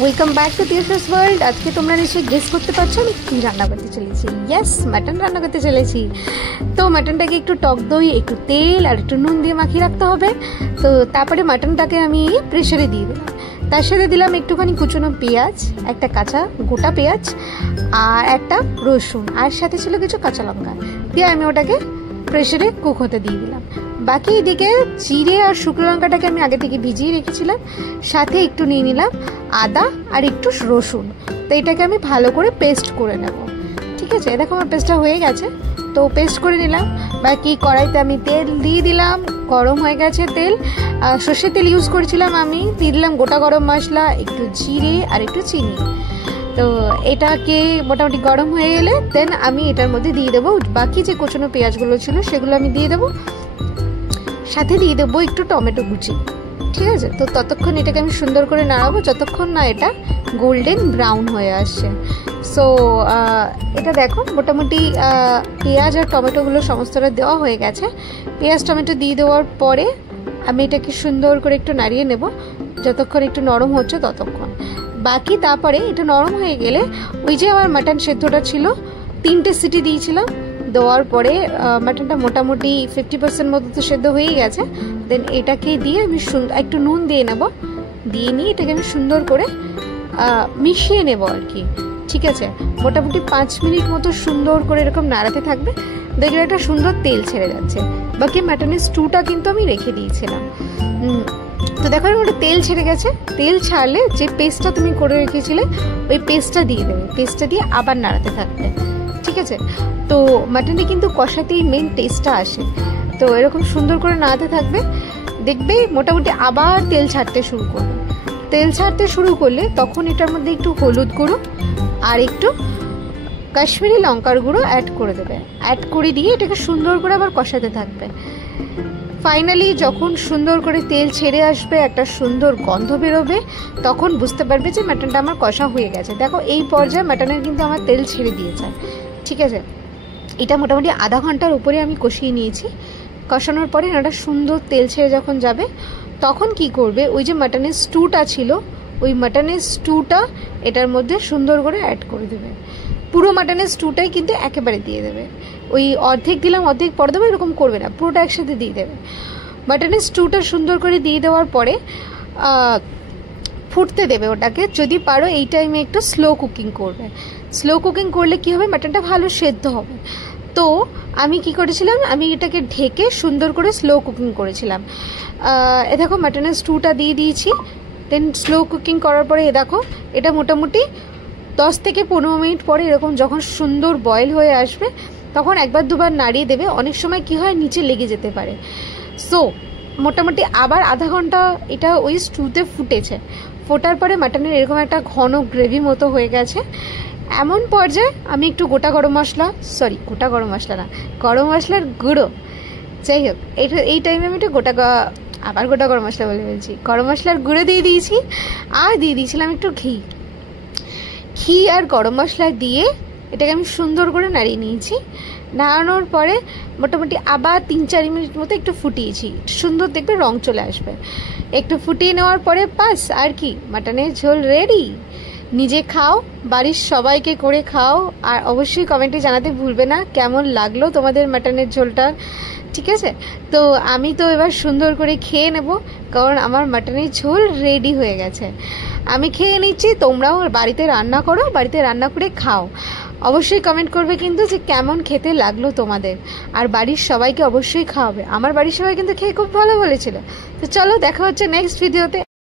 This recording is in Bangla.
Welcome back to Tiyasha's world. আজকে তোমরা নিশ্চয়ই গেস করতে পারছো আমি কী রান্না করতে চলেছি। ইয়েস, মাটন রান্না করতে চলেছি। তো মাটনটাকে একটু টক দই, একটু তেল আর একটু নুন দিয়ে মাখিয়ে রাখতে হবে। তো তারপরে মাটনটাকে আমি প্রেশারে দিয়ে দিলাম। তার সাথে দিলাম একটুখানি কুচনো পেঁয়াজ, একটা কাঁচা গোটা পেঁয়াজ আর একটা রসুন, আর সাথে ছিল কিছু কাঁচা লঙ্কা দিয়ে আমি ওটাকে প্রেশারে কুক হতে দিয়ে দিলাম। বাকি এদিকে জিরে আর শুকনো লঙ্কাটাকে আমি আগে থেকে ভিজিয়ে রেখেছিলাম, সাথে একটু নিয়ে নিলাম আদা আর একটু রসুন। তো এটাকে আমি ভালো করে পেস্ট করে নেব। ঠিক আছে, দেখো আমার পেস্টটা হয়ে গেছে। তো পেস্ট করে নিলাম। বাকি কড়াইতে আমি তেল দিয়ে দিলাম, গরম হয়ে গেছে তেল, সর্ষের তেল ইউজ করেছিলাম আমি। দিয়ে দিলাম গোটা গরম মশলা, একটু জিরে আর একটু চিনি। তো এটাকে মোটামুটি গরম হয়ে গেলে দেন আমি এটার মধ্যে দিয়ে দেবো বাকি যে কুচনো পেঁয়াজগুলো ছিল সেগুলো আমি দিয়ে দেবো, সাথে দিয়ে দেবো একটু টমেটো কুচি। ঠিক আছে, তো ততক্ষণ এটাকে আমি সুন্দর করে নাড়াবো যতক্ষণ না এটা গোল্ডেন ব্রাউন হয়ে আসছে। সো এটা দেখো মোটামুটি পেঁয়াজ আর টমেটোগুলো সমস্তটা দেওয়া হয়ে গেছে। পেঁয়াজ টমেটো দিয়ে দেওয়ার পরে আমি এটাকে সুন্দর করে একটু নাড়িয়ে নেব যতক্ষণ একটু নরম হচ্ছে ততক্ষণ। বাকি তারপরে এটা নরম হয়ে গেলে ওই যে আমার মাটন সেদ্ধটা ছিল 3টে সিটি দিয়েছিলাম, দেওয়ার পরে মাটনটা মোটামুটি 50% মতো তো সেদ্ধ হয়েই গেছে। দেন এটাকে দিয়ে আমি একটু নুন দিয়ে নেব, দিয়ে নিয়ে এটাকে আমি সুন্দর করে মিশিয়ে নেব আর কি। ঠিক আছে, মোটামুটি 5 মিনিট মতো সুন্দর করে এরকম নাড়াতে থাকবে, দেখলে একটা সুন্দর তেল ছেড়ে যাচ্ছে। বাকি মাটনের স্টুটা কিন্তু আমি রেখে দিয়েছিলাম। তো দেখো ওটা তেল ছেড়ে গেছে। তেল ছাড়লে যে পেস্টটা তুমি করে রেখেছিলে ওই পেস্টটা দিয়ে দেবে, পেস্টটা দিয়ে আবার নাড়াতে থাকবে। ঠিক আছে, তো মাটনে কিন্তু কষাতেই মেন টেস্টটা আসে। তো এরকম সুন্দর করে নাড়াতে থাকবে, দেখবে মোটামুটি আবার তেল ছাড়তে শুরু করবে। তেল ছাড়তে শুরু করলে তখন এটার মধ্যে একটু হলুদ গুঁড়ো আর একটু কাশ্মীরি লঙ্কার গুঁড়ো অ্যাড করে দেবে। অ্যাড করে দিয়ে এটাকে সুন্দর করে আবার কষাতে থাকবে। ফাইনালি যখন সুন্দর করে তেল ছেড়ে আসবে, একটা সুন্দর গন্ধ বেরোবে, তখন বুঝতে পারবে যে মাটনটা আমার কষা হয়ে গেছে। দেখো এই পর্যায়ে মাটনের কিন্তু আমার তেল ছেড়ে দিয়েছে। ঠিক আছে, এটা মোটামুটি আধা ঘন্টার উপরে আমি কষিয়ে নিয়েছি। কষানোর পরে একটা সুন্দর তেল ছেড়ে যখন যাবে তখন কি করবে, ওই যে মাটনের স্টুটা ছিল ওই মাটনের স্টুটা এটার মধ্যে সুন্দর করে অ্যাড করে দেবে। পুরো মাটনের স্টুটাই কিন্তু একেবারে দিয়ে দেবে, ওই অর্ধেক দিলাম অর্ধেক পরে দেবে এরকম করবে না, পুরোটা একসাথে দিয়ে দেবে। মাটনের স্টুটা সুন্দর করে দিয়ে দেওয়ার পরে ফুটতে দেবে ওটাকে। যদি পারো এই টাইমে একটু স্লো কুকিং করবে। স্লো কুকিং করলে কি হবে, মাটনটা ভালো সেদ্ধ হবে। তো আমি কি করেছিলাম, আমি এটাকে ঢেকে সুন্দর করে স্লো কুকিং করেছিলাম। এ দেখো মাটনের স্টুটা দিয়ে দিয়েছি। দেন স্লো কুকিং করার পরে এ দেখো এটা মোটামুটি 10 থেকে 15 মিনিট পরে এরকম যখন সুন্দর বয়েল হয়ে আসবে তখন একবার দুবার নাড়িয়ে দেবে। অনেক সময় কি হয় নিচে লেগে যেতে পারে। সো মোটামুটি আবার আধা ঘন্টা এটা ওই স্টুতে ফুটেছে। ফোটার পরে মাটনের এরকম একটা ঘন গ্রেভি মতো হয়ে গেছে। এমন পর্যায়ে আমি একটু গোটা গরম মশলার গুঁড়ো, যাই হোক এই টাইমে আমি একটু গোটা গরম মশলা বলে ফেলছি, গরম মশলার গুঁড়ো দিয়ে দিয়েছি। আর দিয়ে দিয়েছিলাম একটু ঘি আর গরম মশলা দিয়ে এটাকে আমি সুন্দর করে নাড়িয়ে নিয়েছি। নাড়ানোর পরে মোটামুটি আবার 3-4 মিনিট মতো একটু ফুটিয়েছি, সুন্দর দেখবে রং চলে আসবে। একটু ফুটিয়ে নেওয়ার পরে পাস আর কি, মাটনের ঝোল রেডি। নিজে খাও, বাড়ির সবাইকে করে খাও, আর অবশ্যই কমেন্টে জানাতে ভুলবে না কেমন লাগলো তোমাদের মাটনের ঝোলটা। ঠিক আছে, তো আমি তো এবার সুন্দর করে খেয়ে নেব, কারণ আমার মাটনের ঝোল রেডি হয়ে গেছে। আমি খেয়ে নিচ্ছি, তোমরাও বাড়িতে রান্না করো, বাড়িতে রান্না করে খাও। অবশ্যই কমেন্ট করবে কিন্তু যে কেমন খেতে লাগলো তোমাদের, আর বাড়ির সবাইকে অবশ্যই খাওয়াবে। আমার বাড়ির সবাই কিন্তু খেয়ে খুব ভালো বলেছিল। তো চলো দেখা হচ্ছে নেক্সট ভিডিওতে।